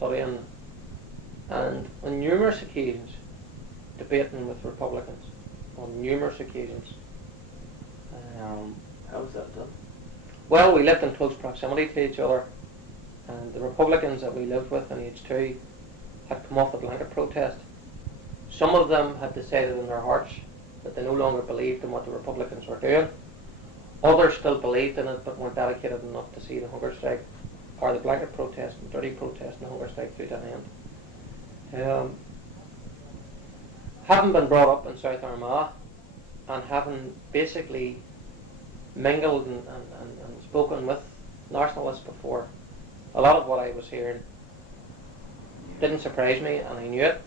studying and on numerous occasions debating with Republicans, on numerous occasions. How was that done? Well, we lived in close proximity to each other, and the Republicans that we lived with in H2 had come off the blanket protest. Some of them had decided in their hearts that they no longer believed in what the Republicans were doing. Others still believed in it but weren't dedicated enough to see the hunger strike or the blanket protest and dirty protest and the hunger strike through to an end. Having been brought up in South Armagh and having basically mingled and spoken with nationalists before, a lot of what I was hearing didn't surprise me, and I knew it.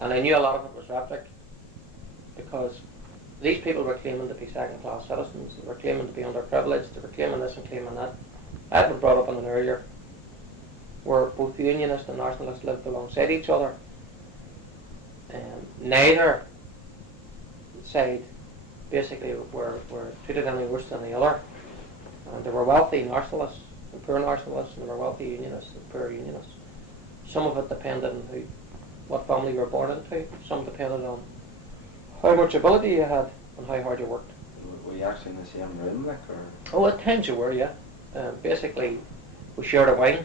And I knew a lot of it was rhetoric, because these people were claiming to be second-class citizens, they were claiming to be underprivileged, they were claiming this and claiming that. I had been brought up in an area where both the Unionists and Nationalists lived alongside each other. Neither side basically were treated any worse than the other. And there were wealthy Nationalists and poor Nationalists, and there were wealthy Unionists and poor Unionists. Some of it depended on what family you were born into. Some depended on how much ability you had and how hard you worked. Were you actually in the same room, like, or? Oh, at times you were, yeah. Basically, we shared a wing.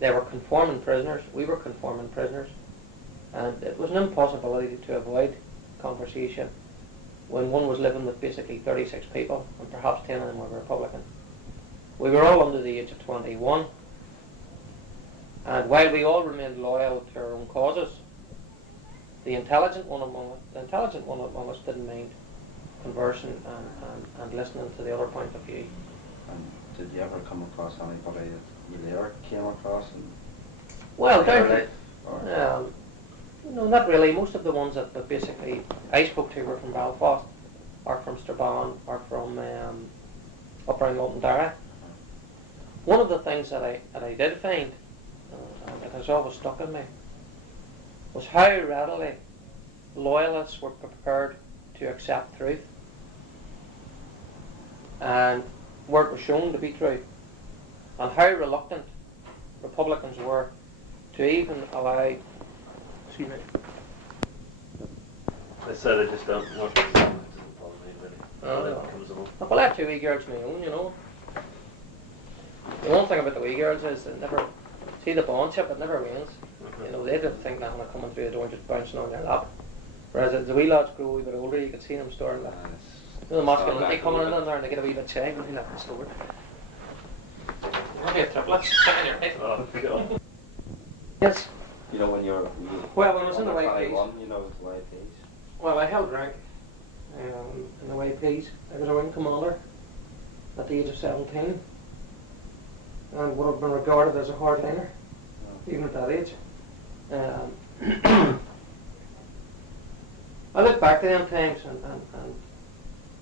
They were conforming prisoners. We were conforming prisoners. And it was an impossibility to avoid conversation when one was living with basically 36 people, and perhaps 10 of them were Republican. We were all under the age of 21. And while we all remained loyal to our own causes, the intelligent one among us didn't mind conversing and listening to the other point of view. And did you ever come across anybody that you later came across? Well, no, not really. Most of the ones that basically I spoke to were from Belfast, or from Strabane, or from up around Londonderry. One of the things that I did find, and it has always stuck in me, was how readily loyalists were prepared to accept truth, and where it was shown to be true, and how reluctant Republicans were to even allow. Excuse me. They said they just don't want to accept it. Doesn't bother me really. Well, I have two wee girls of my own, you know. The one thing about the wee girls is they never see the bondship, it never wanes. You know, they didn't think nothing of coming through the door and just bouncing on their lap. Whereas as the wee lads grow a wee bit older, you could see them storing that. You know, the masculinity coming in there and they get a wee bit shy when they left the store. Maybe a triplet, second year, right? Oh, God. Yes. You know, when you're well, when I was in the YPs, you know, the YPs. well, I held rank in the YPs. I was a wing commander at the age of 17, and would have been regarded as a hardliner, even at that age. I look back to them times, and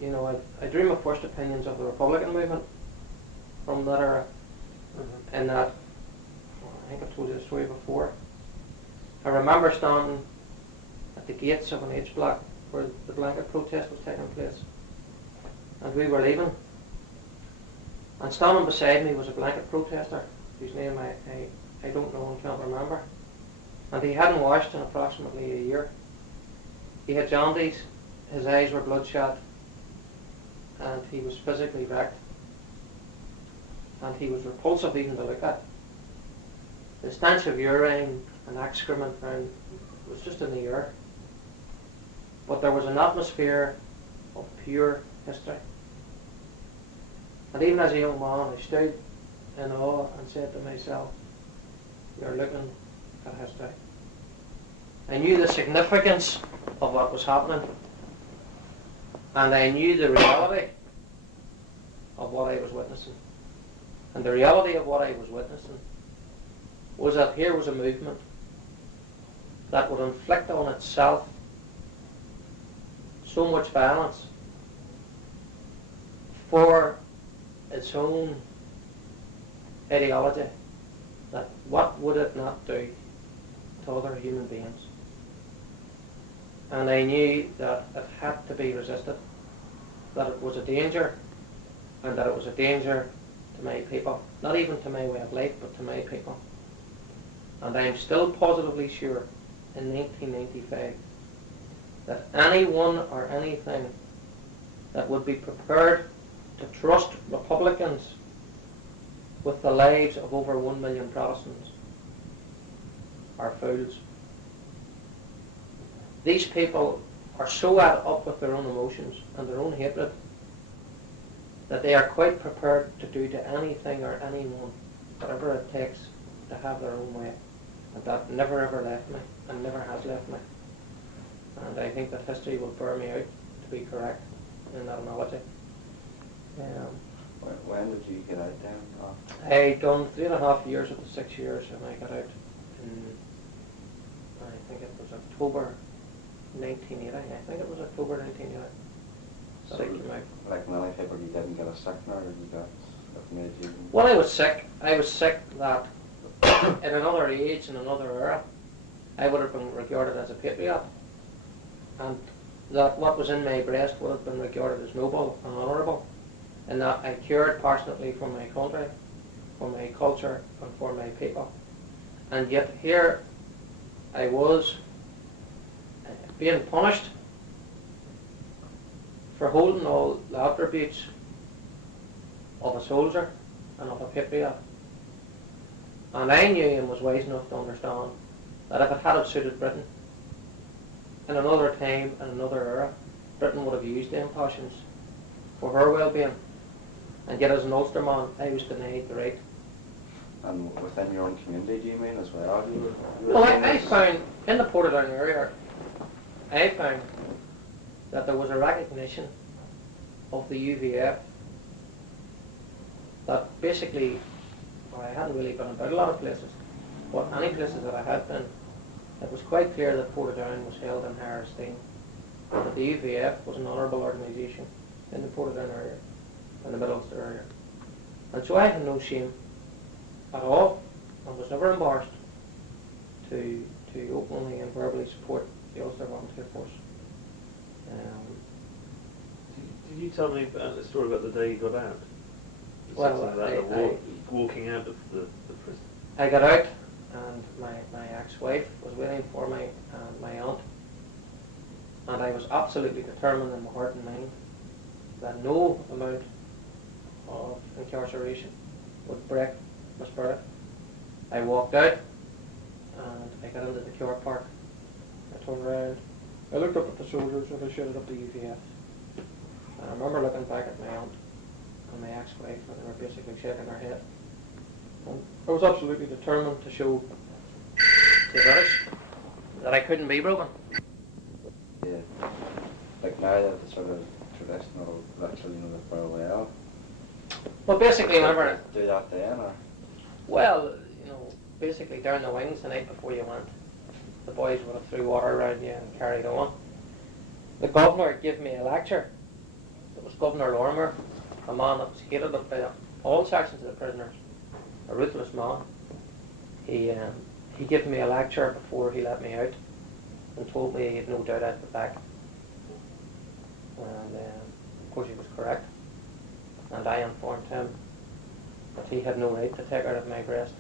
you know, I drew my first opinions of the Republican movement from that era. In that, I think I've told you the story before. I remember standing at the gates of an H block where the blanket protest was taking place, and we were leaving. And standing beside me was a blanket protester whose name I don't know and can't remember. And he hadn't washed in approximately a year. He had jaundice, his eyes were bloodshot, and he was physically wrecked. And he was repulsive even to look at. The stench of urine and excrement was just in the air. But there was an atmosphere of pure history. And even as a young man, I stood in awe and said to myself, "You're looking at history." I knew the significance of what was happening, and I knew the reality of what I was witnessing. And the reality of what I was witnessing was that here was a movement that would inflict on itself so much violence for its own ideology, that what would it not do to other human beings? And I knew that it had to be resisted, that it was a danger, and that it was a danger to my people, not even to my way of life, but to my people. and I am still positively sure in 1995 that anyone or anything that would be prepared to trust Republicans with the lives of over 1 million Protestants are fools. These people are so add up with their own emotions and their own hatred that they are quite prepared to do to anything or anyone whatever it takes to have their own way. And that never ever left me, and never has left me. And I think that history will bear me out to be correct in that analogy. When did you get out then? I done 3.5 years of the 6 years, and I got out in, I think it was October 1980. I think it was October 1980. So, That I came out. like many people, you didn't get a sickness, or you got it made you... When I was sick that in another age, in another era, I would have been regarded as a patriot, and that what was in my breast would have been regarded as noble and honourable, and that I cared passionately for my country, for my culture, and for my people. And yet here I was being punished for holding all the attributes of a soldier and of a patriot. And I knew and was wise enough to understand that if it had suited Britain, in another time, in another era, Britain would have used them passions for her well-being. And yet as an Ulsterman, I was denied the right. And within your own community, do you mean, as well? You were Well, I found, in the Portadown area, I found that there was a recognition of the UVF that basically, well, I hadn't really been about a lot of places, but any places that I had been, it was quite clear that Portadown was held in higher esteem, that the UVF was an honourable organisation in the Portadown area, in the Middle Ulster area. And so I had no shame at all, and was never embarrassed to openly and verbally support the Ulster Volunteer Force. Did you tell me about the story about the day you got out? Well, Something about walking out of the prison. I got out, and my ex-wife was waiting for me, and my aunt, and I was absolutely determined in my heart and mind that no amount of incarceration would break my spirit. I walked out, and I got into the car park. I turned around, I looked up at the soldiers, and I shouted up the UVF. And I remember looking back at my aunt and my ex-wife, and they were basically shaking their head. And I was absolutely determined to show the British that I couldn't be broken. Yeah. Like now that the sort of traditional ritual, the farewell. Well, basically, whenever, Do that then, or? well, basically down the wings the night before you went, the boys would have threw water around you and carried on. The governor gave me a lecture. It was Governor Lorimer, a man that was hated by all sections of the prisoners, a ruthless man. He gave me a lecture before he let me out and told me he had no doubt I'd be back. And of course he was correct. And I informed him that he had no right to take out of my breast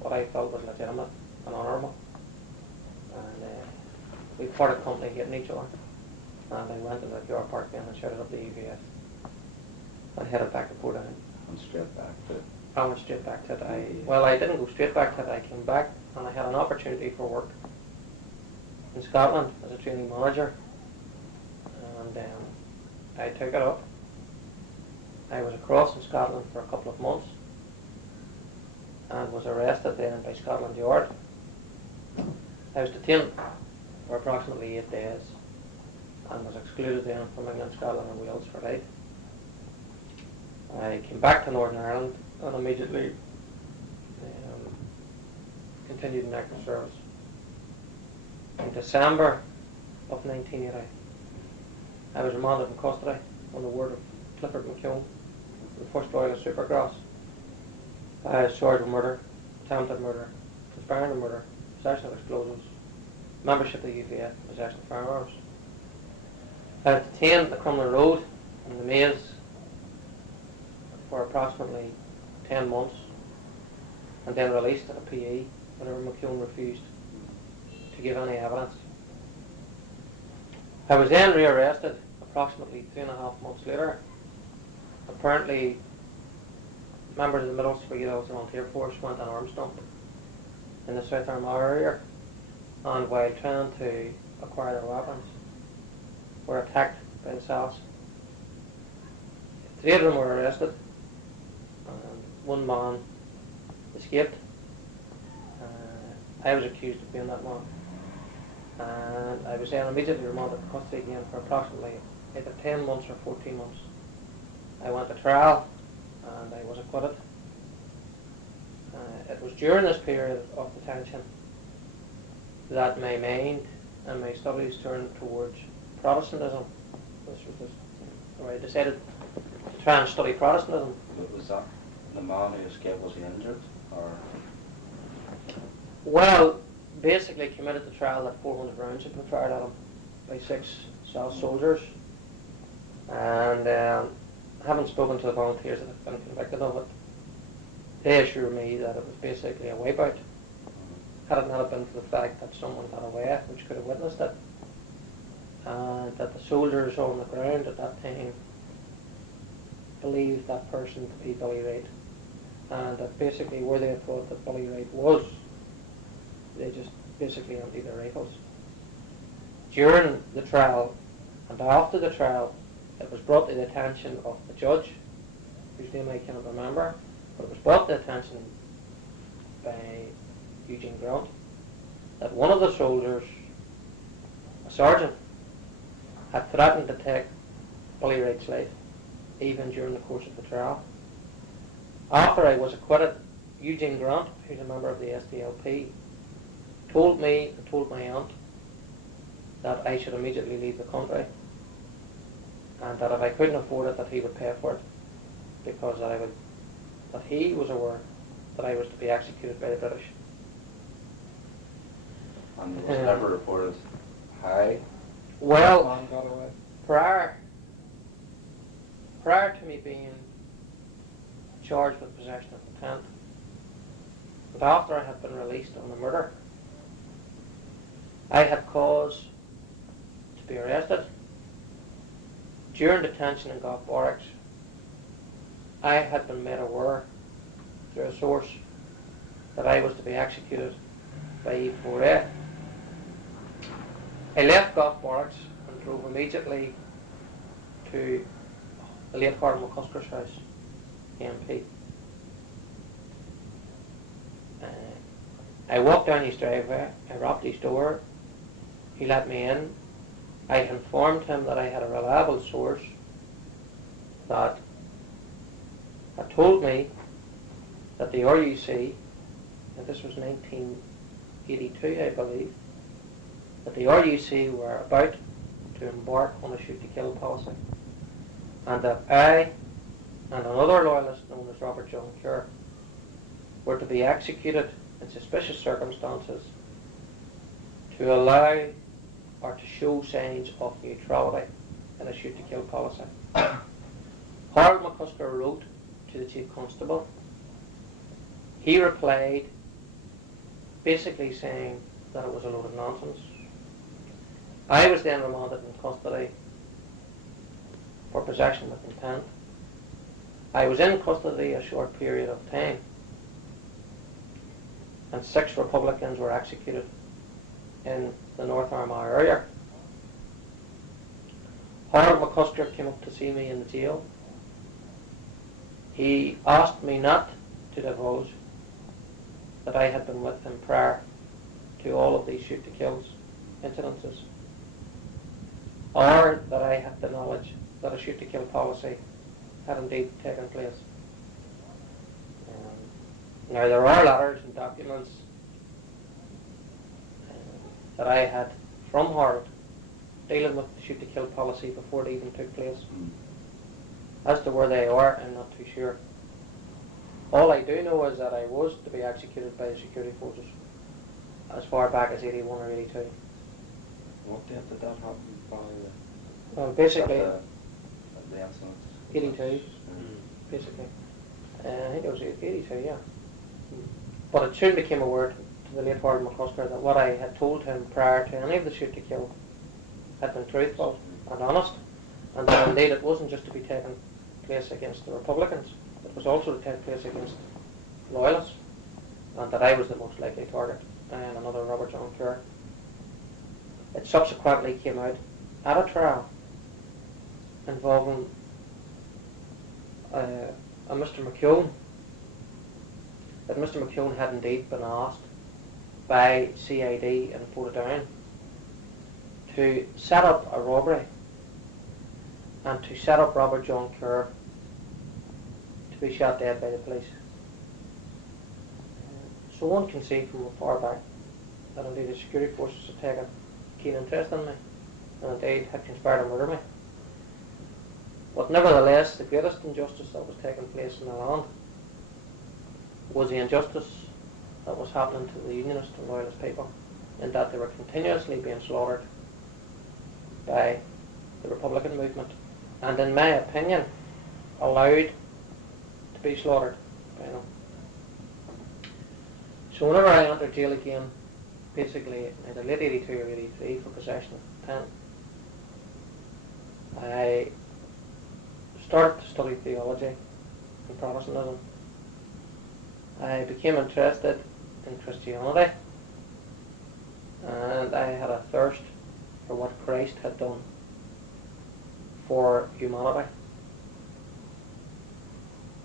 what I felt was legitimate and honourable. And we parted company hating each other. And I went to the car park then and shouted up the UVF. And headed back to Portadown. And straight back to... I went straight back to it. I didn't go straight back to it. I came back and I had an opportunity for work in Scotland as a training manager. And I took it up. I was across in Scotland for a couple of months and was arrested then by Scotland Yard. I was detained for approximately 8 days and was excluded then from England, Scotland and Wales for life. I came back to Northern Ireland and immediately continued in active service. In December of 1980, I was remanded in custody on the word of Clifford McKeown, the first Royal Supergrass. I was charged with murder, attempted murder, conspiring to murder, possession of explosives, membership of the UVF, possession of firearms. I was detained at the Crumlin Road in the maze for approximately 10 months and then released at a PE whenever McKeown refused to give any evidence. I was then rearrested approximately 3.5 months later. Apparently, members of the Middlesbrough Youth Volunteer Force went on arms dump in the South Armagh area, and while trying to acquire their weapons, were attacked by the Souths. 3 of them were arrested, and 1 man escaped. I was accused of being that man, and I was then immediately remanded to custody again for approximately either 10 months or 14 months. I went to trial, and I was acquitted. It was during this period of detention that my mind and my studies turned towards Protestantism. I decided to try and study Protestantism. Was that the man who escaped, was he injured? Or Well, basically committed to trial that 400 rounds had been fired at him by 6 South soldiers, and having spoken to the volunteers that have been convicted of it, they assure me that it was basically a wipeout. Had it not been for the fact that someone got away which could have witnessed it, and that the soldiers on the ground at that time believed that person to be Billy Wright, and that basically where they thought that Billy Wright was, they just basically emptied their rifles. During the trial and after the trial, it was brought to the attention of the judge, whose name I cannot remember, but it was brought to the attention by Eugene Grant that one of the soldiers, a sergeant, had threatened to take Billy Wright's life, even during the course of the trial. After I was acquitted, Eugene Grant, who's a member of the SDLP, told me and told my aunt that I should immediately leave the country, and that if I couldn't afford it, that he would pay for it, because that he was aware that I was to be executed by the British. and was it ever reported how Well, that man got away? prior to me being charged with possession of intent, and after I had been released on the murder, I had cause to be arrested. During detention in Gough Barracks, I had been made aware through a source that I was to be executed by E4A. I left Gough Barracks and drove immediately to the late Harold McCusker's house, MP. I walked down his driveway, I rapped his door, he let me in. I informed him that I had a reliable source that had told me that the RUC, and this was 1982 I believe, that the RUC were about to embark on a shoot-to-kill policy, and that I and another loyalist known as Robert John Kerr were to be executed in suspicious circumstances to allow or to show signs of neutrality in a shoot-to-kill policy. Harold McCusker wrote to the Chief Constable. He replied basically saying that it was a load of nonsense. I was then remanded in custody for possession with intent. I was in custody a short period of time, and 6 Republicans were executed in the North Armagh area. Harold McCusker came up to see me in the jail. He asked me not to divulge that I had been with him prior to all of these shoot-to-kills incidences, or that I had the knowledge that a shoot-to-kill policy had indeed taken place. Now there are letters and documents that I had from Harold dealing with the shoot-to-kill policy before it even took place. As to where they are, I'm not too sure. All I do know is that I was to be executed by the security forces as far back as 81 or 82. What date did that happen? Well, basically, The incident? 82, basically. I think it was 82, yeah. But it soon became aware to the late Harold McCusker, that what I had told him prior to any of the shoot to kill had been truthful and honest, and that indeed it wasn't just to be taken place against the Republicans, it was also to take place against loyalists, and that I was the most likely target, and another Robert John Kerr. It subsequently came out at a trial involving a Mr. McKeown, that Mr. McKeown had indeed been asked by CID in Portadown to set up a robbery and to set up Robert John Kerr to be shot dead by the police. So one can see from far back that indeed the security forces had taken keen interest in me and indeed had conspired to murder me. But nevertheless, the greatest injustice that was taking place in the land was the injustice that was happening to the Unionist and Loyalist people, in that they were continuously being slaughtered by the Republican movement, and in my opinion, allowed to be slaughtered by them. So whenever I entered jail again, basically either late 82 or 83 for possession of 10, I started to study theology and Protestantism. I became interested in Christianity, and I had a thirst for what Christ had done for humanity.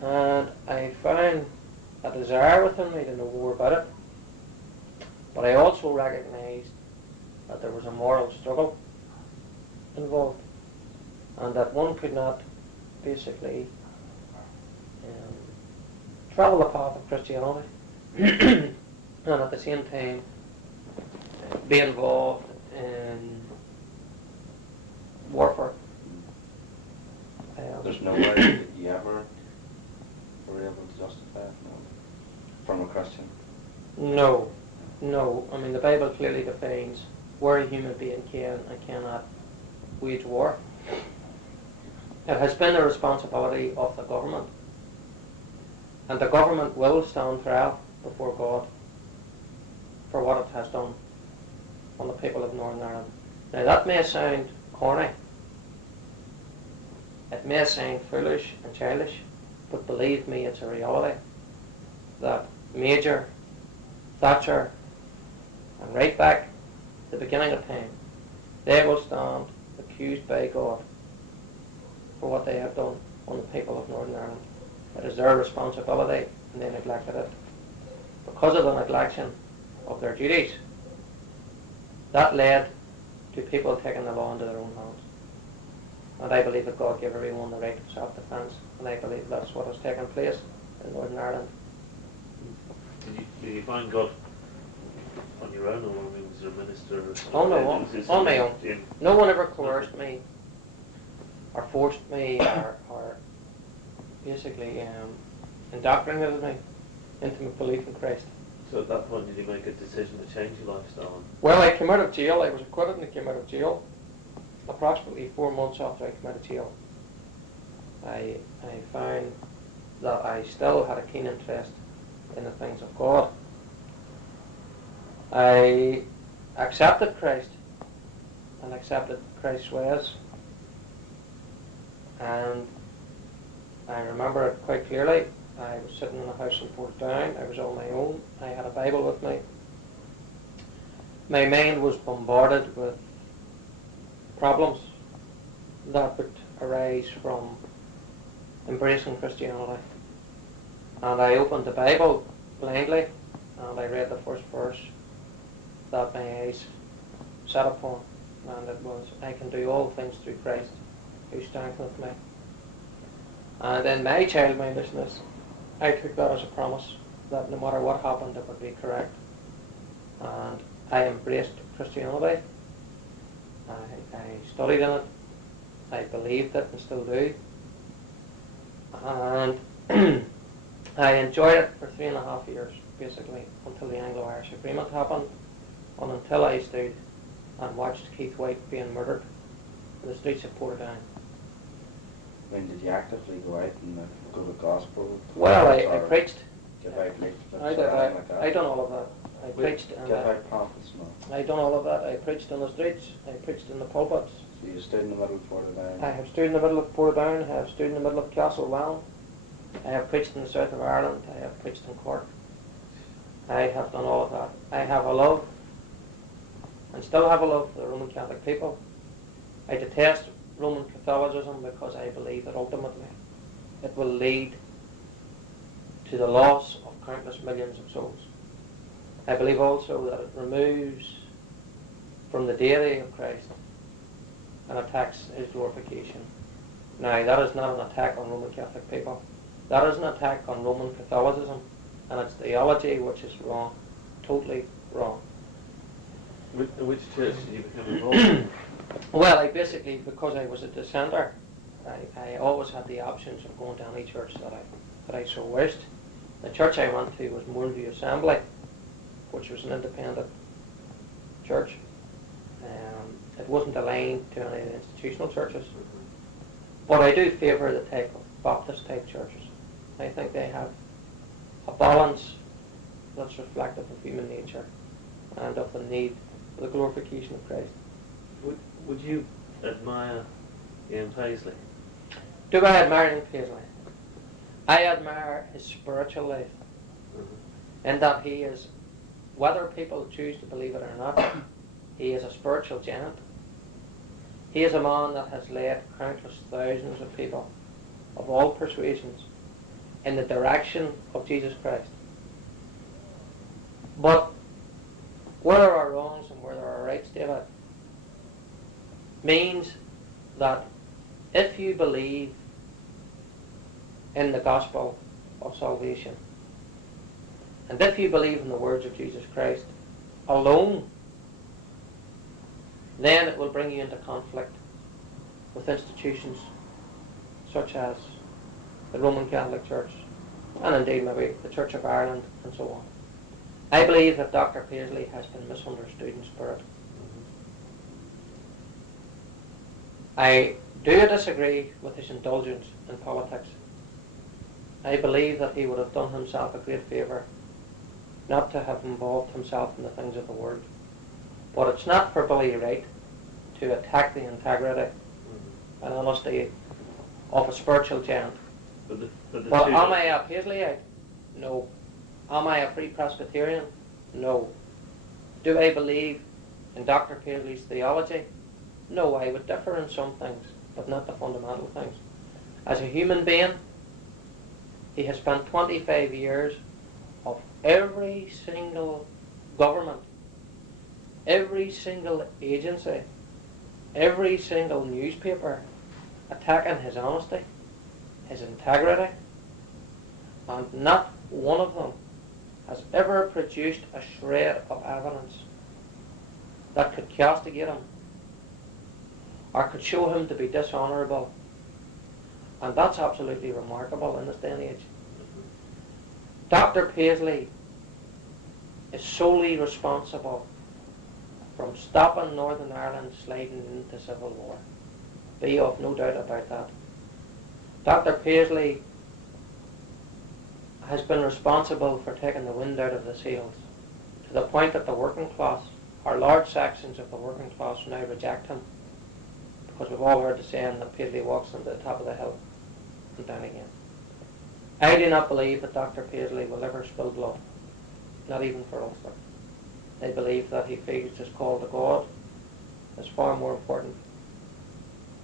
And I found a desire within me to know more about it, but I also recognised that there was a moral struggle involved, and that one could not basically travel the path of Christianity and at the same time be involved in warfare. There's no way that you ever were able to justify it, no, from a Christian? No. I mean, the Bible clearly defines where a human being can and cannot wage war. It has been the responsibility of the government, and the government will stand trial before God for what it has done on the people of Northern Ireland. Now that may sound corny, it may sound foolish and childish, but believe me, it's a reality that Major, Thatcher and right back to the beginning of time, they will stand accused by God for what they have done on the people of Northern Ireland. It is their responsibility, and they neglected it. Because of the neglection of their duties, that led to people taking the law into their own hands. And I believe that God gave everyone the right to self-defence, and I believe that's what has taken place in Northern Ireland. Did you find God on your own, or was there a minister? On my own. No one ever coerced me or forced me or basically indoctrinated me into my belief in Christ. So at that point, did you make a decision to change your lifestyle? Well, I came out of jail. I was acquitted and I came out of jail. Approximately 4 months after I came out of jail, I found that I still had a keen interest in the things of God. I accepted Christ and accepted Christ's ways, and I remember it quite clearly. I was sitting in a house in Portadown. I was on my own. I had a Bible with me. My mind was bombarded with problems that would arise from embracing Christianity. And I opened the Bible blindly, and I read the first verse that my eyes sat upon, and it was, I can do all things through Christ who strengtheneth me. And in my childmindedness, I took that as a promise that no matter what happened, it would be correct. And I embraced Christianity. I studied in it. I believed it and still do. And I enjoyed it for 3.5 years, basically, until the Anglo-Irish Agreement happened, and until I stood and watched Keith White being murdered in the streets of Portadown. When did you actively go out and go to gospel? Well, I preached. Give out leaflets I or did. anything like that? I done all of that. I preached, and Get out pamphlets now. I done all of that. I preached on the streets, I preached in the pulpits. So you stood in the middle of Portadown. I have stood in the middle of Portadown, I have stood in the middle of Castlewellan, I have preached in the south of Ireland, I have preached in Cork. I have done all of that. I have a love, and still have a love for the Roman Catholic people. I detest Roman Catholicism because I believe that ultimately it will lead to the loss of countless millions of souls. I believe also that it removes from the deity of Christ and attacks his glorification. Now, that is not an attack on Roman Catholic people. That is an attack on Roman Catholicism and its theology, which is wrong, totally wrong. Which church did you become involved in? Well, I basically, because I was a dissenter, I always had the options of going to any church that I so wished. The church I went to was Mourneview Assembly, which was an independent church. It wasn't aligned to any of the institutional churches. But I do favour the type of Baptist type churches. I think they have a balance that's reflective of human nature and of the need for the glorification of Christ. Would you admire Ian Paisley? Do I admire Ian Paisley? I admire his spiritual life, in that he is, whether people choose to believe it or not, he is a spiritual giant. He is a man that has led countless thousands of people of all persuasions in the direction of Jesus Christ. But where there are wrongs and where there are rights, David, means that if you believe in the gospel of salvation, and if you believe in the words of Jesus Christ alone, then it will bring you into conflict with institutions such as the Roman Catholic Church, and indeed maybe the Church of Ireland, and so on. I believe that Dr. Paisley has been misunderstood in spirit. I do disagree with his indulgence in politics. I believe that he would have done himself a great favour not to have involved himself in the things of the world. But it's not for Billy Wright to attack the integrity and honesty of a spiritual giant. But am I a Paisleyite? No. Am I a Free Presbyterian? No. Do I believe in Dr. Paisley's theology? No, I would differ in some things, but not the fundamental things. As a human being, he has spent 25 years of every single government, every single agency, every single newspaper attacking his honesty, his integrity, and not one of them has ever produced a shred of evidence that could castigate him or could show him to be dishonourable. And that's absolutely remarkable in this day and age. Dr. Paisley is solely responsible from stopping Northern Ireland sliding into civil war. Be of no doubt about that. Dr. Paisley has been responsible for taking the wind out of the sails, to the point that the working class, or large sections of the working class, now reject him, because we've all heard the saying that Paisley walks on the top of the hill and down again. I do not believe that Dr. Paisley will ever spill blood, not even for Ulster. I believe that he feels his call to God is far more important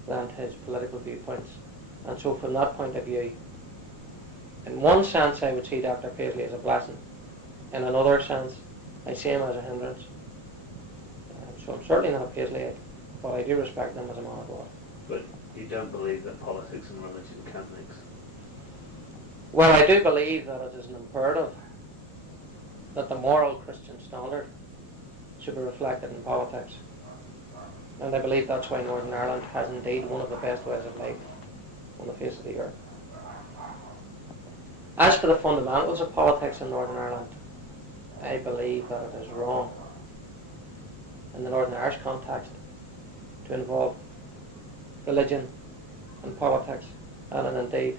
than his political viewpoints. And so from that point of view, in one sense I would see Dr. Paisley as a blessing. In another sense, I see him as a hindrance. So I'm certainly not a Paisleyite, but I do respect him as a man of God. But you don't believe that politics and religion can mix? Well, I do believe that it is an imperative that the moral Christian standard should be reflected in politics. And I believe that's why Northern Ireland has indeed one of the best ways of life on the face of the earth. As for the fundamentals of politics in Northern Ireland, I believe that it is wrong in the Northern Irish context to involve religion and politics, and indeed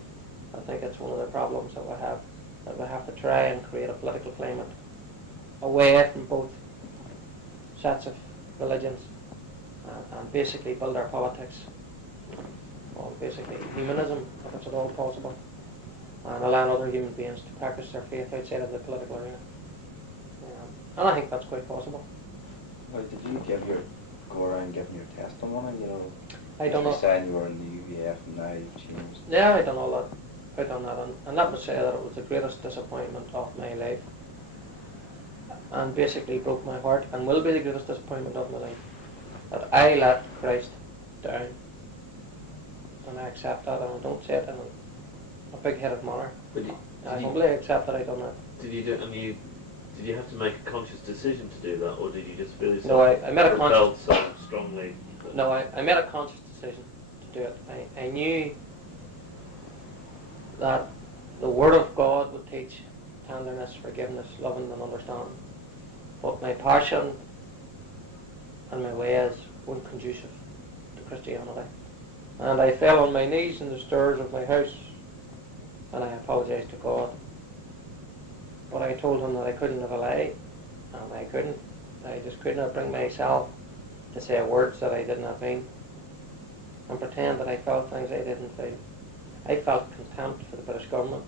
I think it's one of the problems that we have to try and create a political climate away from both sets of religions and basically build our politics on basically humanism, if it's at all possible, and allowing other human beings to practice their faith outside of the political arena. And I think that's quite possible. Well, did you go around giving your testimony, you know? I don't You know. saying you were in the UVF and now you've changed. Yeah, I done all that. I done that, and let me say that it was the greatest disappointment of my life, and basically broke my heart, and will be the greatest disappointment of my life, that I let Christ down, and I accept that, and I don't say it in a big-headed manner. But I humbly accept that I done that. did you have to make a conscious decision to do that, or did you just feel yourself No, I made a propelled so strongly? No, I made a conscious decision to do it. I knew that the Word of God would teach tenderness, forgiveness, loving and understanding. But my passion and my ways weren't conducive to Christianity. And I fell on my knees in the stairs of my house and I apologised to God. But I told him that I couldn't have a lie, and I couldn't. I just could not bring myself to say words that I did not mean and pretend that I felt things I didn't feel. I felt contempt for the British government,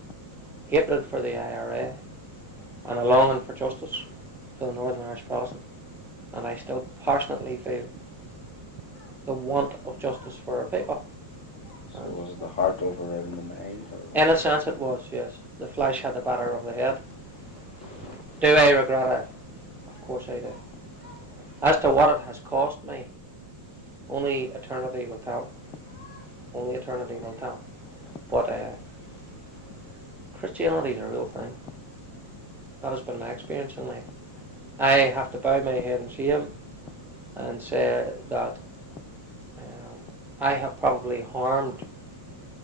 hatred for the IRA, and a longing for justice for the Northern Irish Protestant. And I still passionately feel the want of justice for our people. So was the heart overriding the mind? In a sense it was, yes. The flesh had the better of the head. Do I regret it? Of course I do. As to what it has cost me, only eternity will tell. Only eternity will tell. But Christianity is a real thing. That has been my experience in life. I have to bow my head in shame and say that I have probably harmed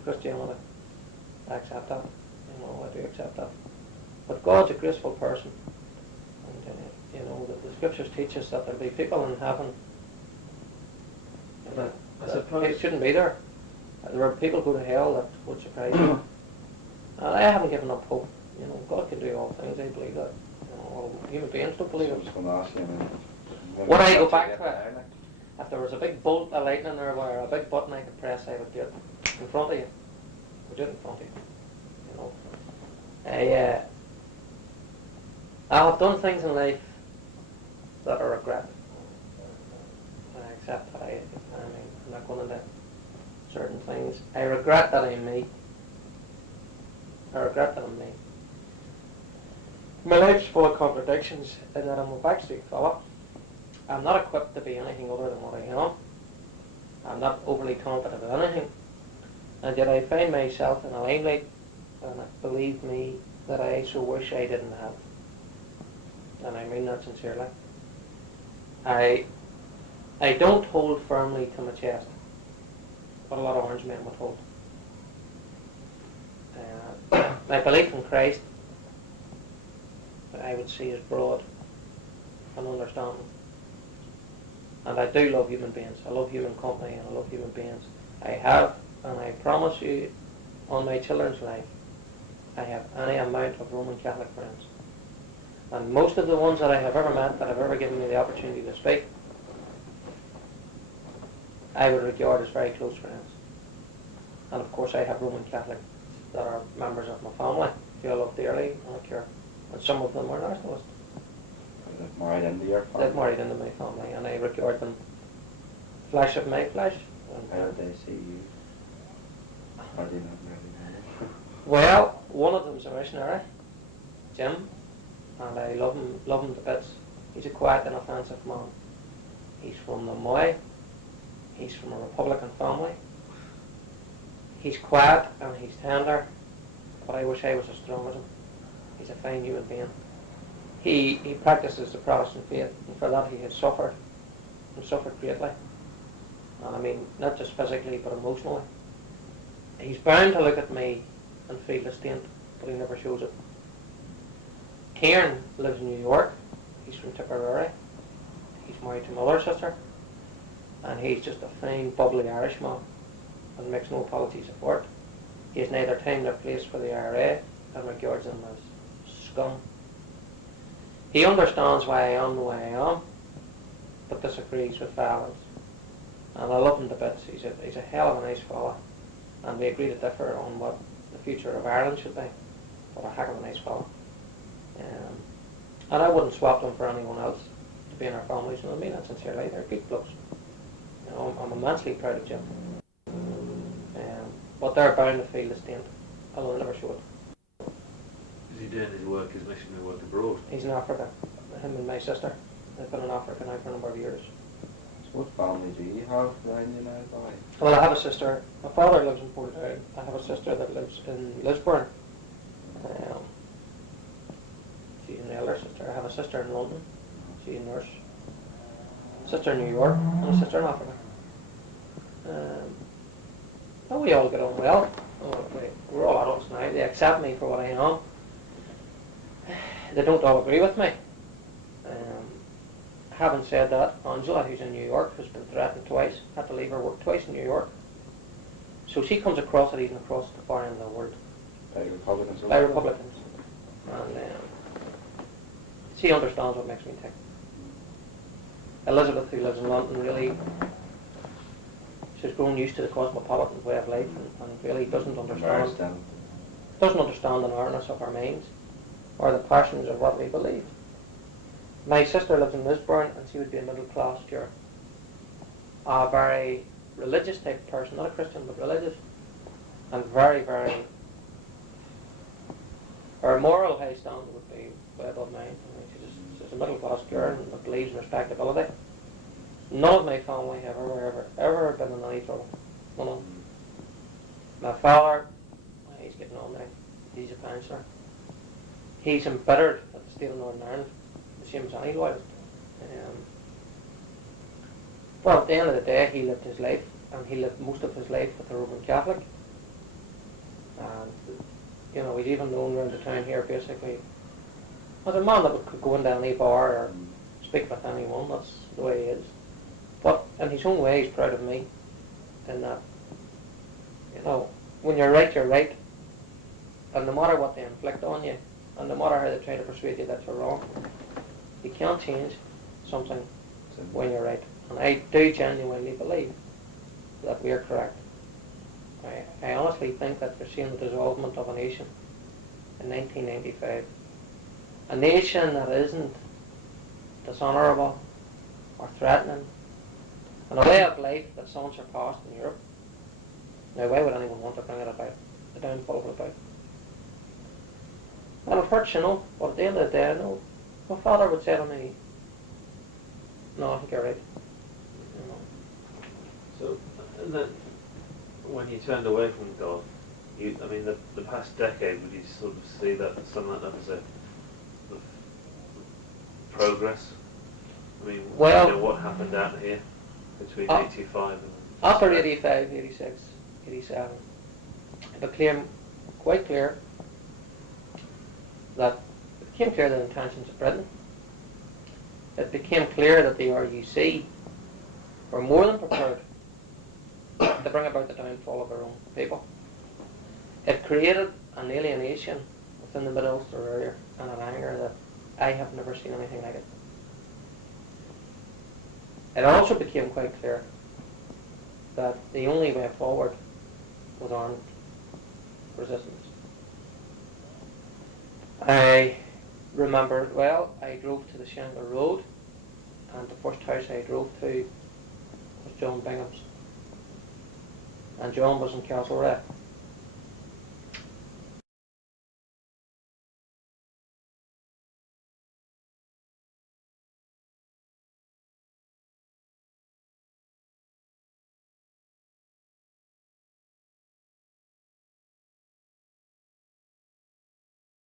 Christianity. I accept that. I do accept that. But God's a graceful person. And, the scriptures teach us that there'll be people in heaven But I that suppose shouldn't be there. There are people who go to hell that would surprise me. And I haven't given up hope. God can do all things. I believe that. All human beings don't believe I it. was going to ask you, Would I go back to it? If there was a big bolt of lightning or a big button I could press, I would do it in front of you. I would do it in front of you. I have done things in life that I regret. I accept that I'm not going into certain things. I regret that I'm me. I regret that I'm me. My life's full of contradictions in that I'm a backstreet fella. I'm not equipped to be anything other than what I am. I'm not overly confident of anything. And yet I find myself in a limelight, and believe me, that I so wish I didn't have. And I mean that sincerely. I don't hold firmly to my chest what a lot of orange men would hold. My belief in Christ, I would say, is broad and understanding. And I do love human beings. I love human company and I love human beings. I have, and I promise you, on my children's life, I have any amount of Roman Catholic friends. And most of the ones that I have ever met, that have ever given me the opportunity to speak, I would regard as very close friends. And of course I have Roman Catholics that are members of my family, who I love dearly, I don't care. And some of them are nationalists. They've married into your family? They've married into my family, and I regard them flesh of my flesh. How do they see you? Or do you not really know? Well, one of them's a missionary, Jim, and I love him to bits. He's a quiet, inoffensive man. He's from the Moy. He's from a Republican family. He's quiet and he's tender, but I wish I was as strong as him. He's a fine human being. He practices the Protestant faith, and for that he has suffered, and suffered greatly. And I mean, not just physically, but emotionally. He's bound to look at me and feel disdain, but he never shows it. Kieran lives in New York. He's from Tipperary. He's married to my other sister, and he's just a fine, bubbly Irishman, and makes no apologies for it. He has neither time nor place for the IRA, and regards them as scum. He understands why I am the way I am, but disagrees with violence. And I love him to bits. He's a hell of a nice fella, and we agree to differ on what the future of Ireland should be. But a heck of a nice fella. And I wouldn't swap them for anyone else to be in our families. And I mean that sincerely. They're good blokes. You know, I'm immensely proud of Jim. But they're bound to feel the stain. I will never show it. Is he doing his work, his missionary work abroad? He's in Africa. Him and my sister. They've been in Africa now for a number of years. So what family do you have around you now, Boy? Well, I have a sister. My father lives in Portadown. I have a sister that lives in Lisburn. She's an elder sister. I have a sister in London. She's a nurse. A sister in New York and a sister in Africa. And we all get on well. We're all adults now. They accept me for what I am. They don't all agree with me. Having said that, Angela, who's in New York, has been threatened twice, had to leave her work twice in New York. So she comes across it even across the far end of the world. By Republicans? By Republicans. And she understands what makes me tick. Elizabeth, who lives in London, really, she's grown used to the cosmopolitan way of life and really doesn't understand the narrowness of our minds or the passions of what we believe. My sister lives in Lisburn and she would be a middle class Jew. A very religious type person, not a Christian but religious, and very, very, her moral high standard would be way above mine. I mean, she's a middle class girl and believes in respectability. None of my family have ever been in any trouble. None of them. My father, he's getting on now. He's a pensioner. He's embittered at the state of Northern Ireland, the same as any lawyer. Well, at the end of the day, he lived his life, and he lived most of his life with a Roman Catholic. And, you know, he's even known around the town here, basically, as a man that could go into any bar or speak with anyone. That's the way he is. But in his own way, he's proud of me, in that, you know, when you're right, you're right. And no matter what they inflict on you, and no matter how they try to persuade you that you're wrong, you can't change something when you're right. And I do genuinely believe that we are correct. I honestly think that we're seeing the dissolvement of a nation in 1995. A nation that isn't dishonourable or threatening, and a way of life that's unsurpassed in Europe. Now, why would anyone want to bring it about? The downfall of it about? And it hurts, you know, but at the end of the day, I know my father would say to me, no, I think you're right. You know. So, and then, when you turned away from God, I mean, the past decade, would you sort of see that some of that as a sort of progress? I mean, well, you know, what happened out here between 85 and... After 85, 86, 87, it became quite clear that the intentions of Britain. It became clear that the RUC were more than prepared to bring about the downfall of their own people. It created an alienation within the Mid-Ulster area and an anger that I have never seen anything like it. It also became quite clear that the only way forward was armed resistance. I remember, well, I drove to the Shanghai Road, and the first house I drove to was John Bingham's. And John was in Castlereagh.